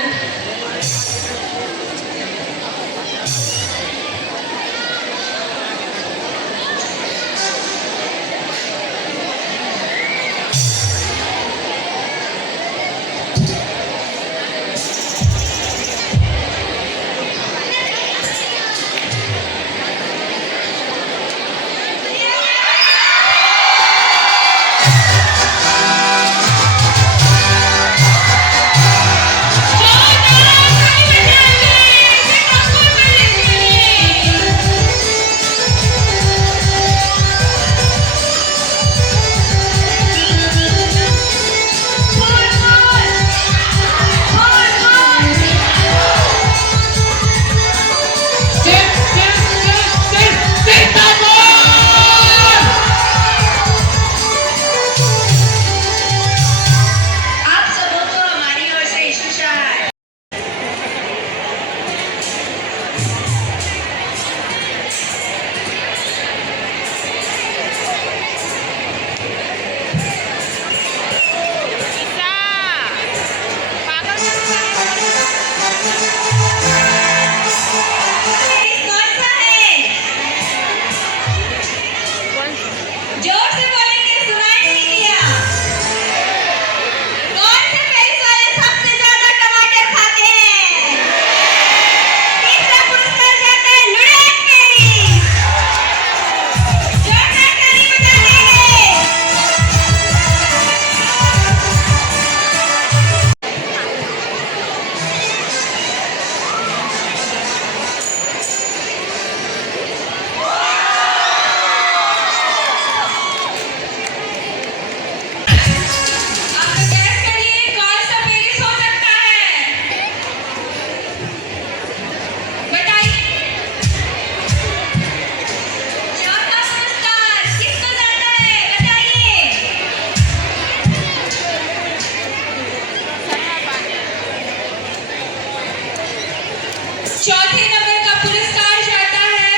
चौथे नंबर का पुरस्कार जाता है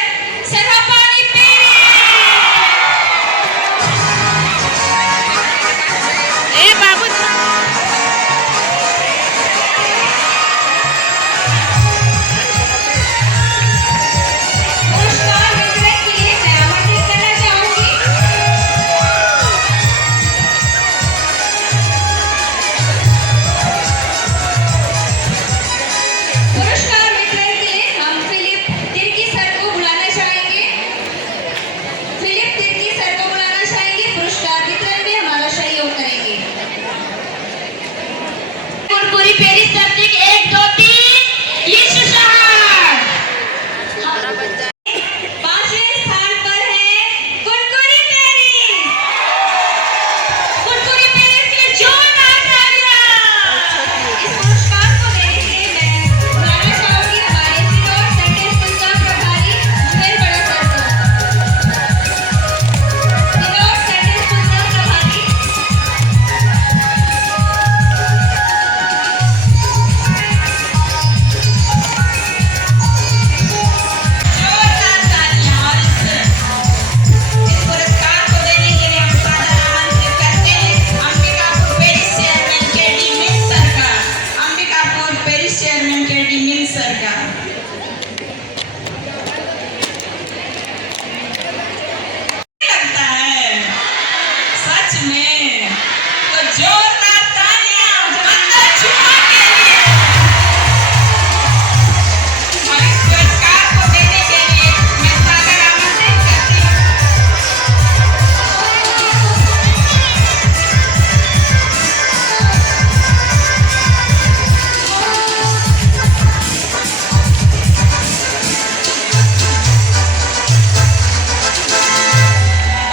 सरहापानी ए बाबू पुरस्कार वितरण के लिए मैं आमंत्रित करना चाहूंगी पुरस्कार वितरण के लिए हम फिलिप तिर्की सर को बुलाना चाहेंगे। फिलिप तिर्की सर को बुलाना चाहेंगे, पुरस्कार वितरण में हमारा सहयोग करेंगे। कुरकुरी पेरिस तकनीक 1 2 3 यीशु शहर। पांचवें स्थान पर है कुरकुरी पेरिस। कुरकुरी पेरिस के जोरदार तालियां। इस पुरस्कार को देने के लिए मैं बुलाना चाहूंगी हमारे सिरोड संडे स्कूल का प्रभारी जुबेर बड़ा सर को। सिरोड संडे स्कूल का प्रभारी जोरदार तालियां। और इस पुरस्कार को देने के लिए हम सादर आमंत्रित करते हैं अंबिकापुर पेरिस चेयरमैन के डी मिल सर का। अंबिकापुर पेरिस चेयरमैन के डी मिल सर का। लगता है सच में तो जोरदार तालियां अंदर छुपा के लिए। और इस पुरस्कार को देने के लिए मैं सादर आमंत्रित करती हूँ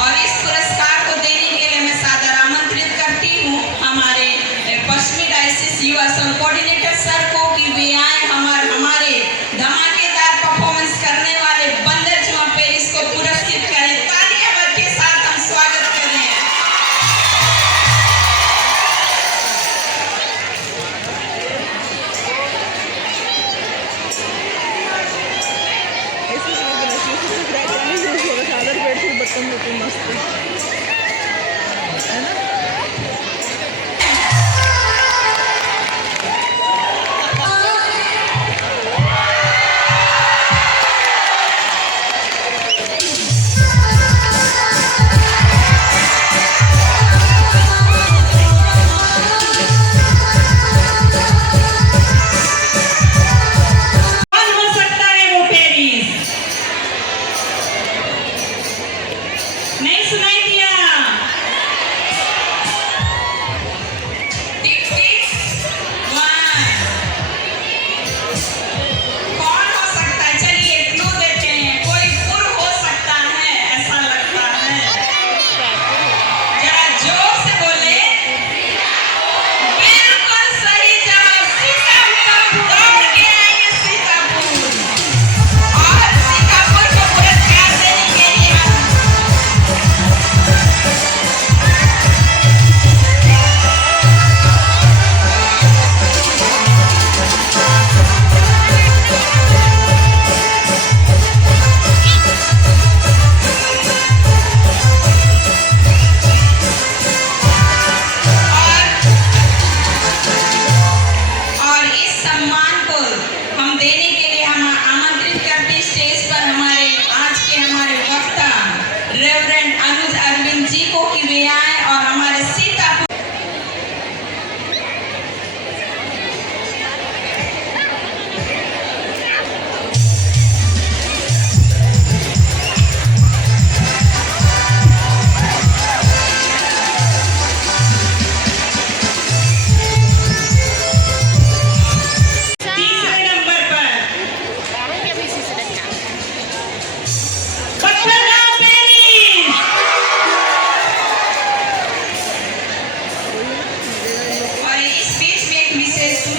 और इस पुरस्कार को देने के लिए मैं सादर आमंत्रित करती हूँ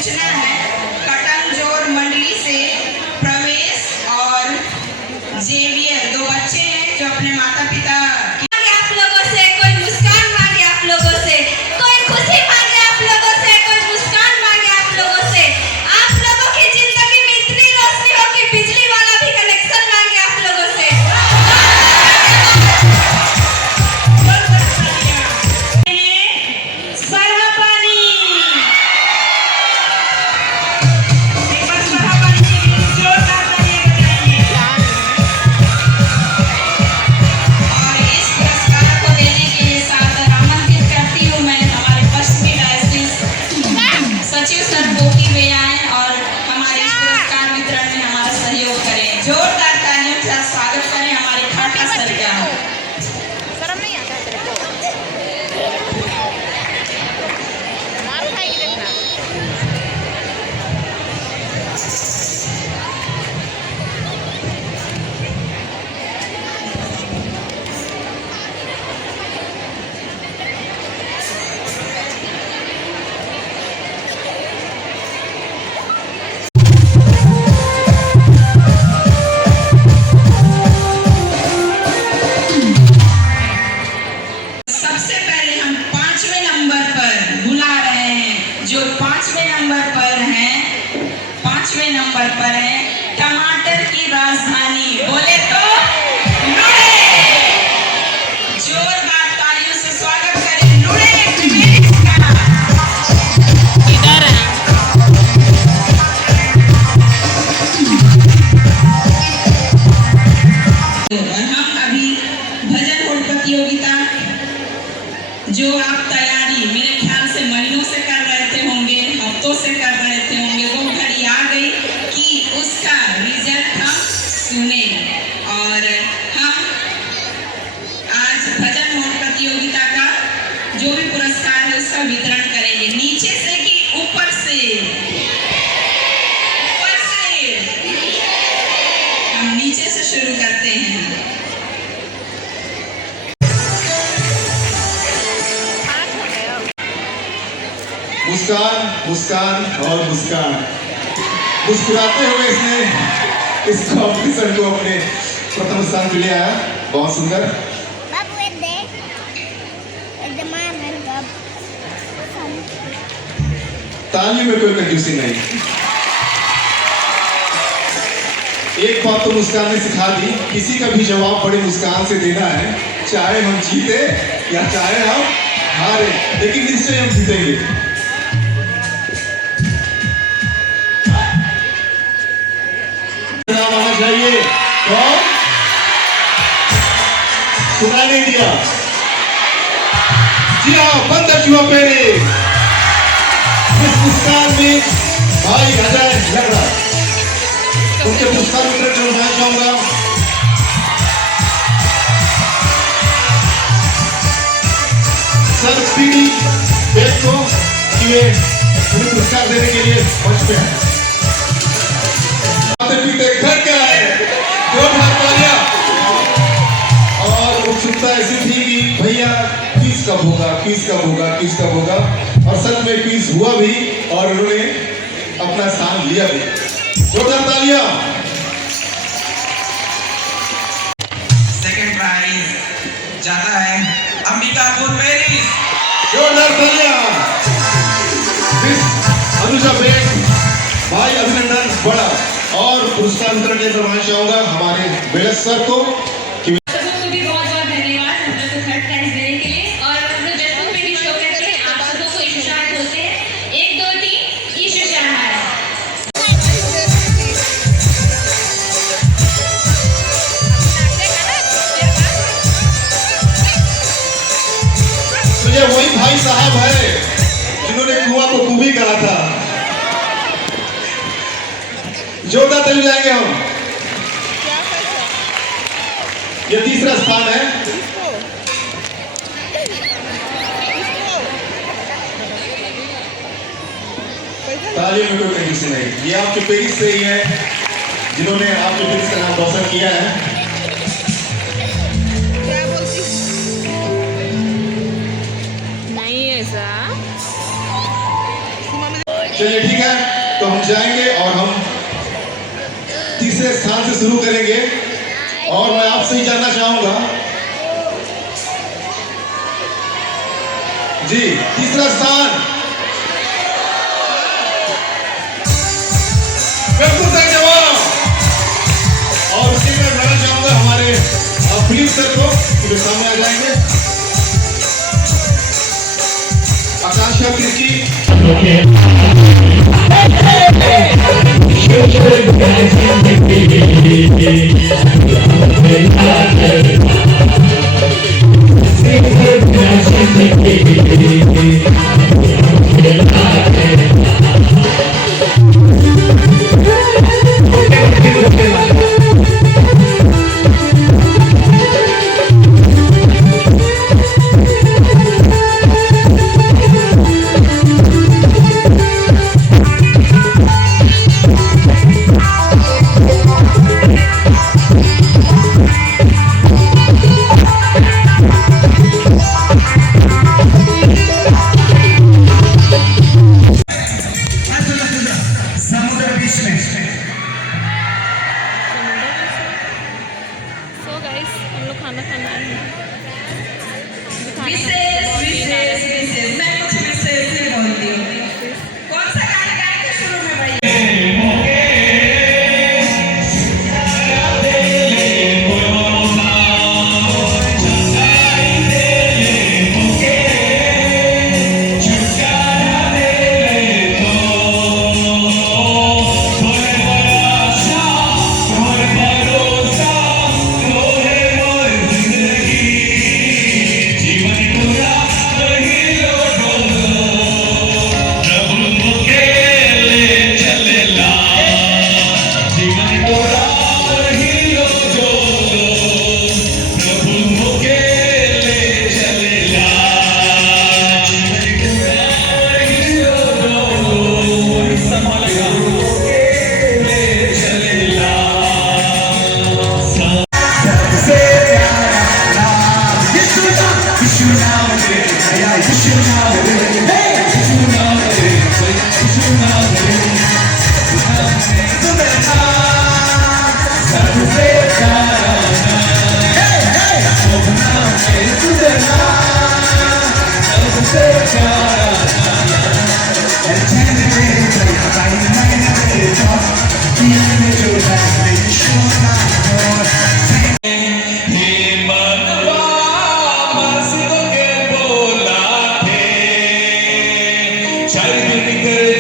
सूचना है कटनजोर मंडली से प्रवेश और जेवियर 2 बच्चे हैं जो अपने माता पिता आप लोगों से कोई मुस्कान मांगे, आप लोगों से कोई खुशी मांगे, आप लोगों से कोई मुस्कान मांगे, आप लोगों से आप लोगों की जिंदगी में इतनी रोशनी हो कि बिजली वाला भी कनेक्शन मांगे आप लोगों से। सचिव सर बोकी वे आए और हमारे इस पुरस्कार वितरण में हमारा सहयोग करें। जोरदार तालियों के साथ स्वागत करें हमारे खाटा सर का। शर्म नहीं आता है तेरे को? मार खाएगी देखना। सबसे पहले हम 5वें नंबर पर बुला रहे हैं, जो 5वें नंबर पर हैं, 5वें नंबर पर है टमाटर की राजधानी, बोले तो नुड़े। जोरदार तालियों से स्वागत करें नुड़े प्रीमियर्स का। इधर है। हम अभी भजन होड़ प्रतियोगिता जो आप तैयारी मेरे ख्याल से महीनों से कर रहे थे होंगे, हफ्तों से कर रहे थे होंगे, वो घड़ी आ गई कि उसका रिजल्ट हम सुने। और हम आज भजन होड़ प्रतियोगिता का जो भी पुरस्कार है उसका वितरण करेंगे। नीचे से कि ऊपर से? ऊपर से। हम नीचे से शुरू करते हैं। मुस्कान मुस्कान और मुस्कान मुस्कुराते हुए इसने इस कॉम्पिटिशन को अपने प्रथम स्थान पे ले आया। बहुत सुंदर। ताली में कोई कंजूसी नहीं। एक बात तो मुस्कान ने सिखा दी, किसी का भी जवाब बड़ी मुस्कान से देना है, चाहे हम जीते या चाहे हम हारे, लेकिन निश्चय हम जीतेंगे। आना चाहिए। कौन? सुना नहीं दिया? जी हाँ, बंदर युवा पेरे इस पुरस्कार में भाई अजय लग उनके पुरस्कार वितरण करना चाहूंगा। सर पीडी बेग को कि वे उन्हें पुरस्कार देने के लिए मंच पे आए। पीते घर का है, दो तालियां। और उत्सुकता ऐसी थी कि भैया क्विज कब होगा, क्विज कब होगा, क्विज कब होगा, और सच में क्विज हुआ भी और उन्होंने अपना स्थान लिया भी। जोरदार तालियां। सेकंड प्राइज जाता है अंबिकापुर पेरिस। जोरदार तालियां। अनुजा बेग भाई अभिनंदन बड़ा। और पुरस्कार वितरण के करवाना चाहूंगा हमारे बेलस सर को। सबको भी बहुत-बहुत धन्यवाद हम लोग को थर्ड प्राइज देने के लिए। और हम लोग जजमेंट में भी शो करते हैं, आप सबों को इशारात होते हैं 1 2 3 ईश इशारा। तो ये वही भाई साहब है जिन्होंने कुआं को कुबी करा था। जोरदार ताली जाएंगे हम। ये तीसरा स्थान है। ताली में कोई कंजूसी नहीं। ये आपके पेरिस से ही है जिन्होंने आपके पेरिस का नाम रोशन किया है। चलिए ठीक है, तो हम जाएंगे और हम तीसरे स्थान से शुरू करेंगे। और मैं आपसे ही जानना चाहूंगा जी, तीसरा स्थान बिल्कुल सही जवाब। और उसी में मैं चाहूंगा हमारे फिल्म सर को, जो सामने आ जाएंगे। आकाश तिर्की सो गाइस हम लोग खाना खाने आए हैं। विशेष मैं कुछ विशेष ही बोलती हूँ। कौन सा गाना गाएंगे शुरू में भाई?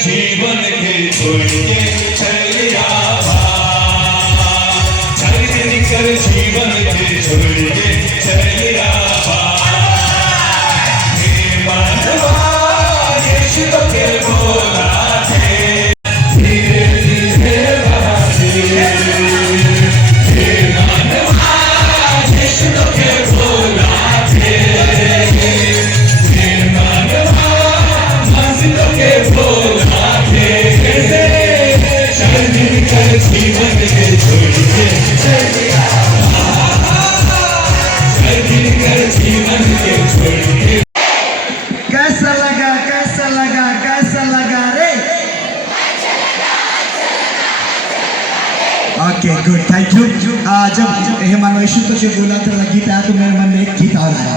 जीवन के छोड़िए चलिया कर जीवन के छोड़िए चलिया यीशु के बोला थे धीरे धीरे यीशु के बोला थे के बोला कर जीवन के छोड़िए चलिया कर जीवन के छोड़िए। कैसा लगा कैसा लगा कैसा लगा रे? Okay good, thank you. जब हेमानो यीशु तो जो बोला था गीत आया तो मेरे मन में एक गीत और आया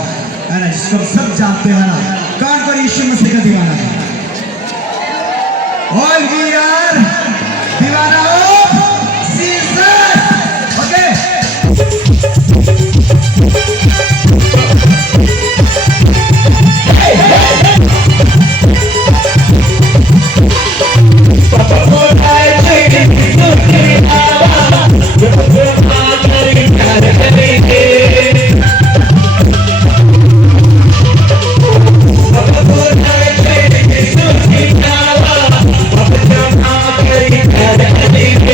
है ना, जिसको हम सब जानते हैं ना, कौन कौन यीशु मसीह का दीवाना है? ऑल वी आर दीवाना ऑफ जीसस। Okay Hey!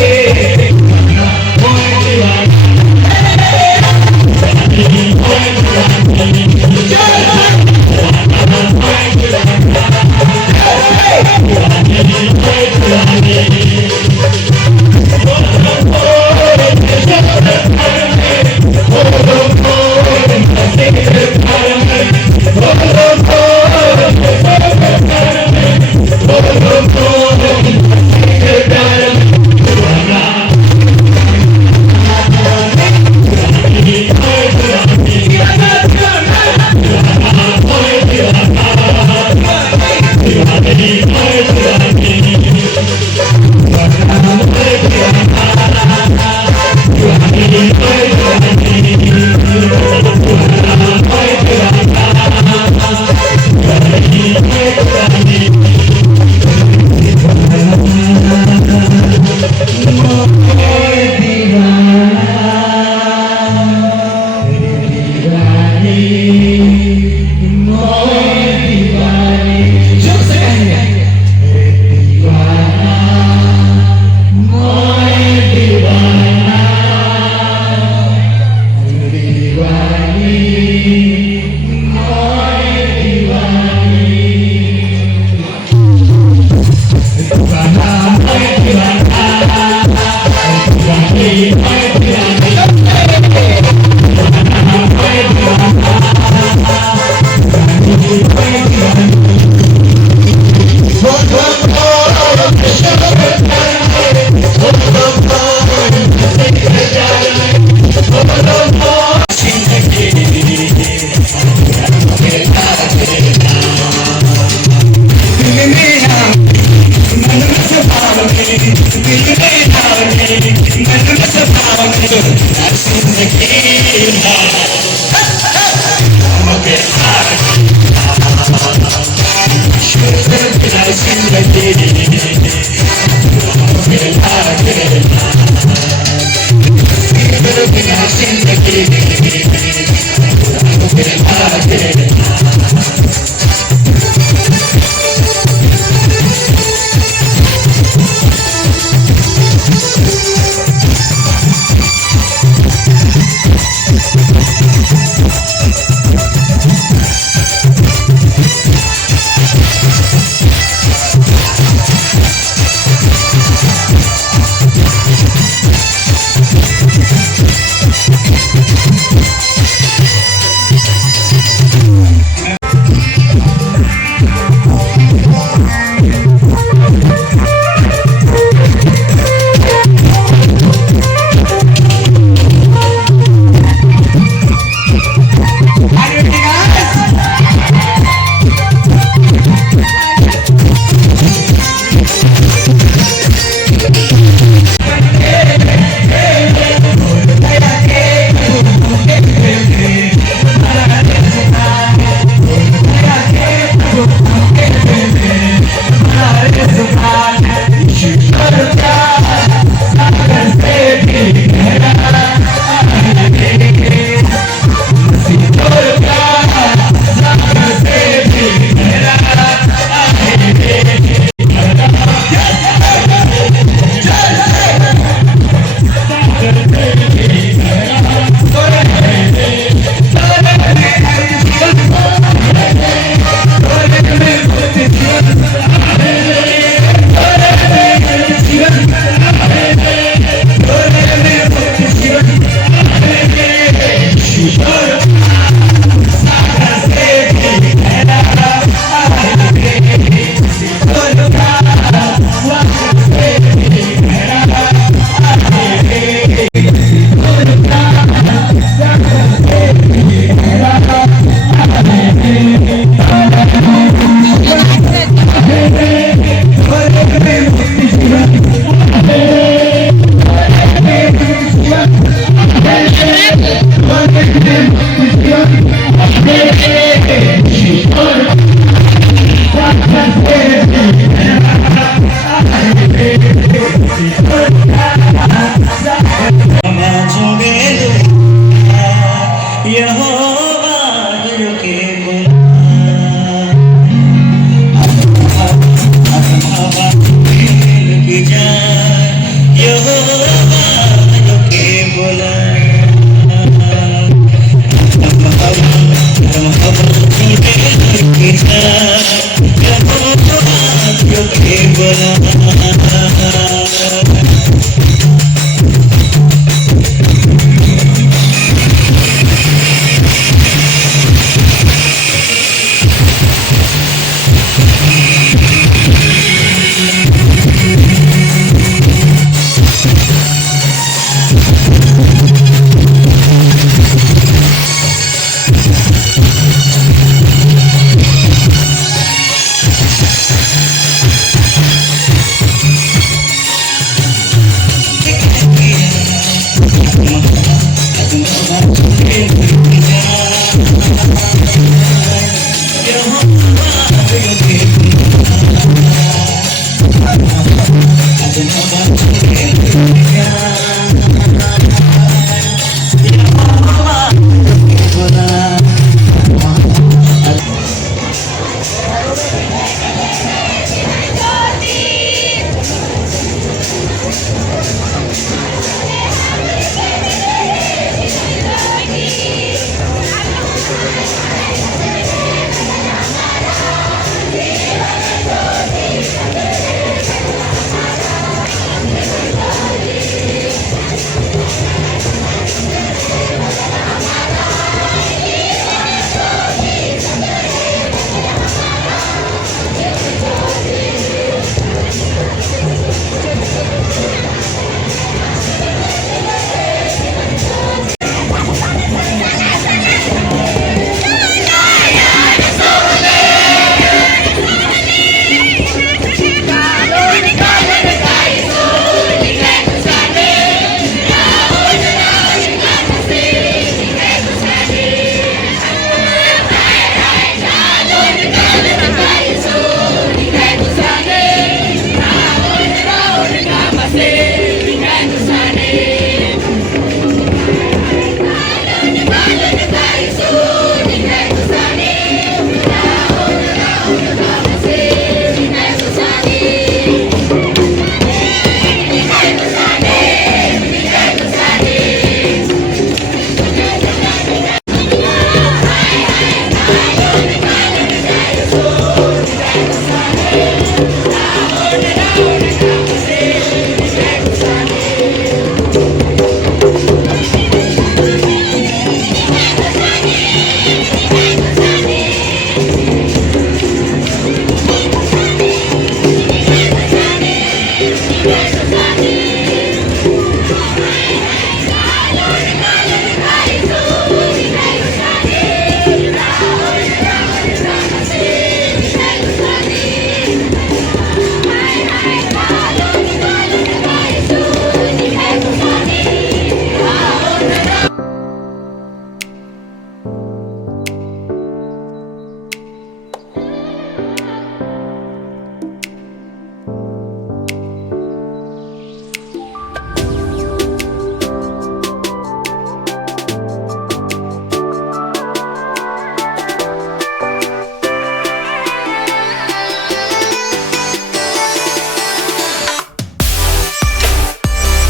बोला